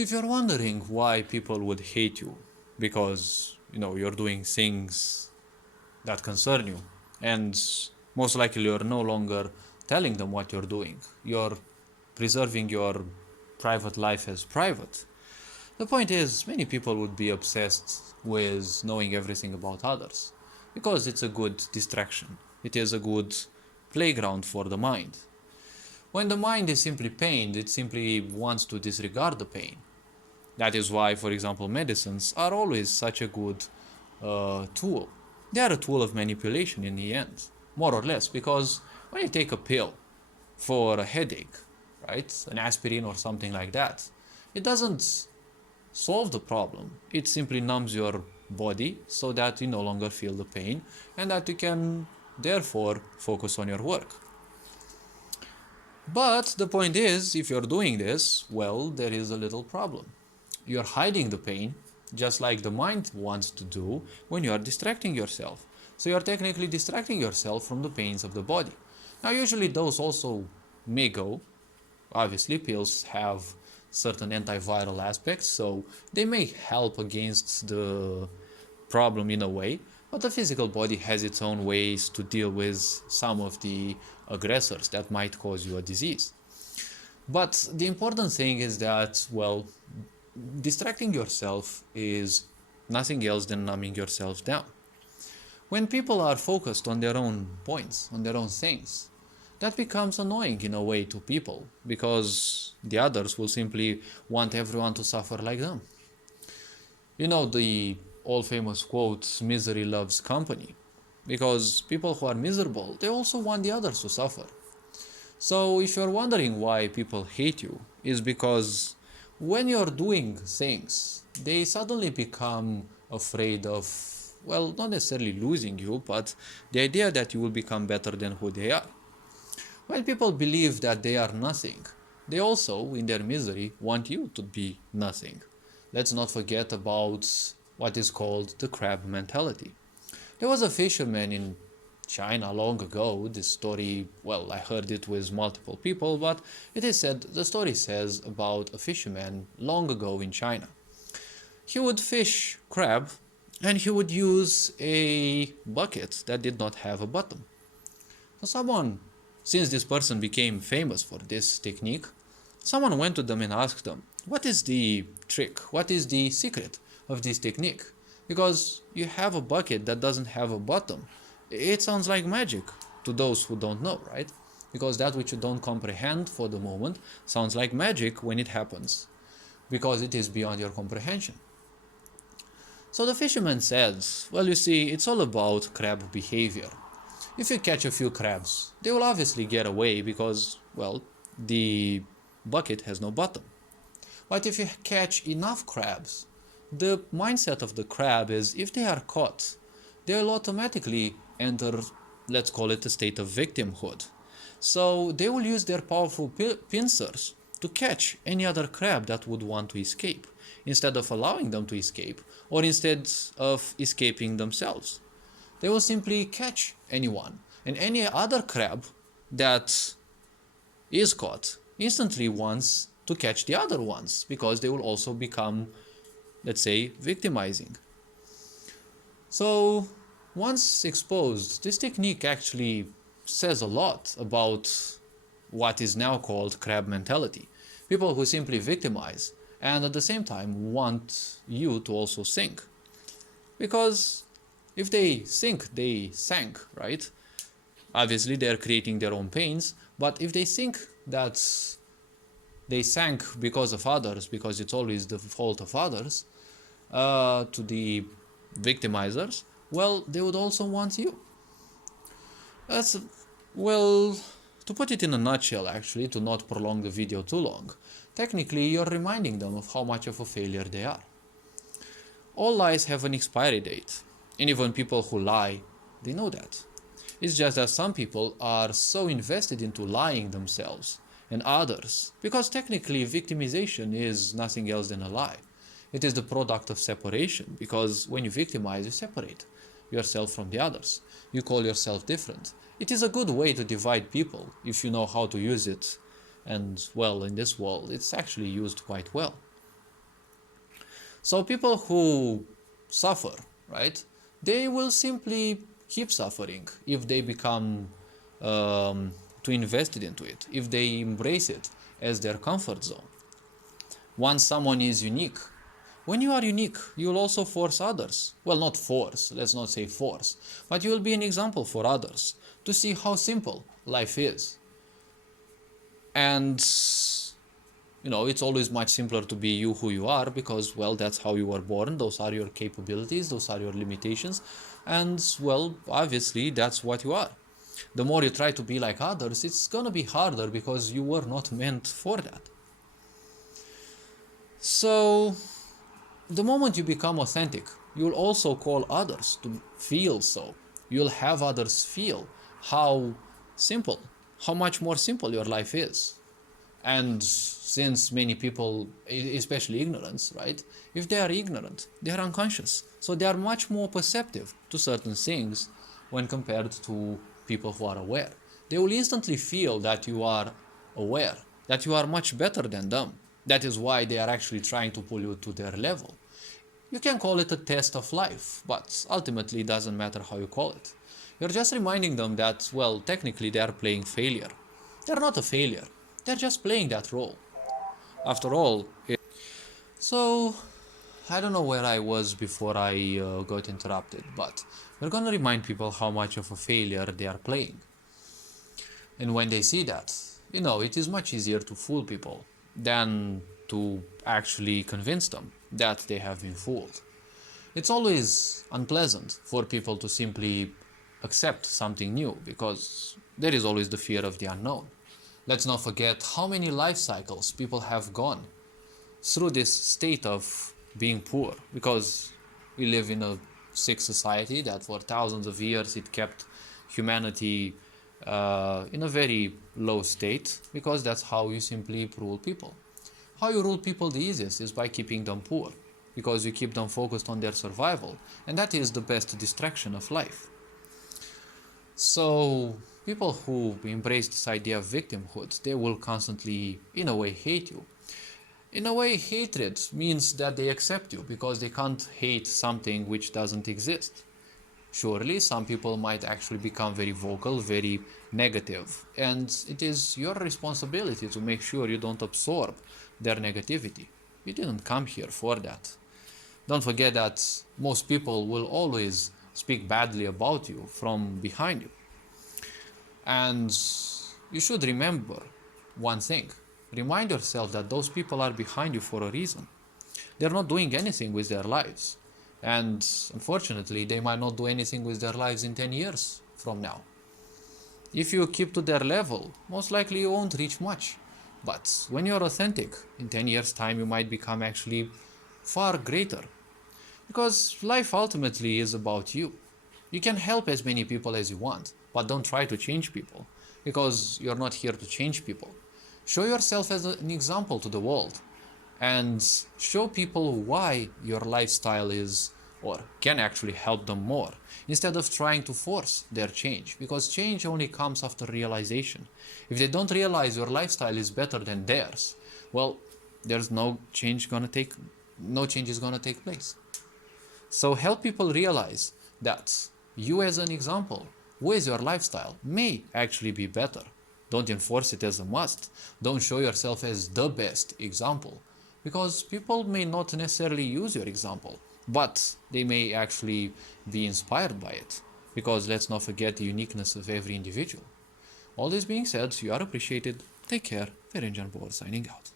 If you're wondering why people would hate you because, you're doing things that concern you, and most likely you're no longer telling them what you're doing, you're preserving your private life as private. The point is, many people would be obsessed with knowing everything about others because it's a good distraction. It is a good playground for the mind. When the mind is simply pained, it simply wants to disregard the pain. That is why, for example, medicines are always such a good tool. They are a tool of manipulation in the end, more or less, because when you take a pill for a headache, right, an aspirin or something like that, it doesn't solve the problem. It simply numbs your body so that you no longer feel the pain and that you can therefore focus on your work. But the point is, if you're doing this, well, there is a little problem. You're hiding the pain, just like the mind wants to do when you are distracting yourself. So you're technically distracting yourself from the pains of the body. Now, usually those also may go. Obviously, pills have certain antiviral aspects, so they may help against the problem in a way, but the physical body has its own ways to deal with some of the aggressors that might cause you a disease. But the important thing is that, well, distracting yourself is nothing else than numbing yourself down. When people are focused on their own points, on their own things, that becomes annoying in a way to people because the others will simply want everyone to suffer like them. You know the all famous quote, misery loves company, because people who are miserable, they also want the others to suffer. So if you're wondering why people hate you, is because when you're doing things, they suddenly become afraid of, well, not necessarily losing you, but the idea that you will become better than who they are. When people believe that they are nothing, they also, in their misery, want you to be nothing. Let's not forget about what is called the crab mentality. There was a fisherman in China long ago. This story, well, I heard it with multiple people, but it is said, the story says about a fisherman long ago in China. He would fish crab and he would use a bucket that did not have a bottom. So since this person became famous for this technique, someone went to them and asked them, what is the trick? What is the secret of this technique? Because you have a bucket that doesn't have a bottom. It sounds like magic to those who don't know, right? Because that which you don't comprehend for the moment sounds like magic when it happens, because it is beyond your comprehension. So the fisherman said, well, you see, it's all about crab behavior. If you catch a few crabs, they will obviously get away because, well, the bucket has no bottom. But if you catch enough crabs, the mindset of the crab is if they are caught, they will automatically enter, let's call it a state of victimhood. So they will use their powerful pincers to catch any other crab that would want to escape, instead of allowing them to escape, or instead of escaping themselves. They will simply catch anyone, and any other crab that is caught instantly wants to catch the other ones, because they will also become, let's say, victimizing. So once exposed, this technique actually says a lot about what is now called crab mentality. People who simply victimize and at the same time want you to also sink. Because if they sink, they sank, right? Obviously, they're creating their own pains, but if they think that they sank because of others, because it's always the fault of others, to the victimizers, well, they would also want you. Well, to put it in a nutshell, actually, to not prolong the video too long, technically you're reminding them of how much of a failure they are. All lies have an expiry date, and even people who lie, they know that. It's just that some people are so invested into lying themselves and others, because technically victimization is nothing else than a lie. It is the product of separation, because when you victimize, you separate yourself from the others. You call yourself different. It is a good way to divide people if you know how to use it. And, well, in this world, it's actually used quite well. So people who suffer, right, they will simply keep suffering if they become too invested into it, if they embrace it as their comfort zone. Once someone is unique, when you are unique, you will also force others. Well, not force, let's not say force, but you will be an example for others to see how simple life is. And it's always much simpler to be you who you are because, well, that's how you were born. Those are your capabilities, those are your limitations. And, well, obviously, that's what you are. The more you try to be like others, it's gonna be harder because you were not meant for that. So, the moment you become authentic, you'll also call others to feel so. You'll have others feel how simple, how much more simple your life is. And since many people, especially ignorance, right? If they are ignorant, they are unconscious. So they are much more perceptive to certain things when compared to people who are aware. They will instantly feel that you are aware, that you are much better than them. That is why they are actually trying to pull you to their level. You can call it a test of life, but ultimately it doesn't matter how you call it. You're just reminding them that, well, technically they are playing failure. They're not a failure. They're just playing that role. After all, so I don't know where I was before I got interrupted, but we're gonna remind people how much of a failure they are playing. And when they see that, it is much easier to fool people than to actually convince them that they have been fooled. It's always unpleasant for people to simply accept something new because there is always the fear of the unknown. Let's not forget how many life cycles people have gone through this state of being poor, because we live in a sick society that for thousands of years it kept humanity in a very low state, because that's how you simply rule people. How you rule people the easiest is by keeping them poor, because you keep them focused on their survival, and that is the best distraction of life. So people who embrace this idea of victimhood, they will constantly, in a way, hate you. In a way, hatred means that they accept you because they can't hate something which doesn't exist. Surely, some people might actually become very vocal, very negative, and it is your responsibility to make sure you don't absorb their negativity. You didn't come here for that. Don't forget that most people will always speak badly about you from behind you. And you should remember one thing. Remind yourself that those people are behind you for a reason. They're not doing anything with their lives. And unfortunately, they might not do anything with their lives in 10 years from now. If you keep to their level, most likely you won't reach much. But when you're authentic, in 10 years' time, you might become actually far greater. Because life ultimately is about you. You can help as many people as you want, but don't try to change people, because you're not here to change people. Show yourself as an example to the world, and show people why your lifestyle is or can actually help them more, instead of trying to force their change, because change only comes after realization. If they don't realize your lifestyle is better than theirs, well, there's no change is gonna take place. So help people realize that you as an example with your lifestyle may actually be better. Don't enforce it as a must. Don't show yourself as the best example, because people may not necessarily use your example, but they may actually be inspired by it, because let's not forget the uniqueness of every individual. All this being said, you are appreciated. Take care. Ferenc Bor signing out.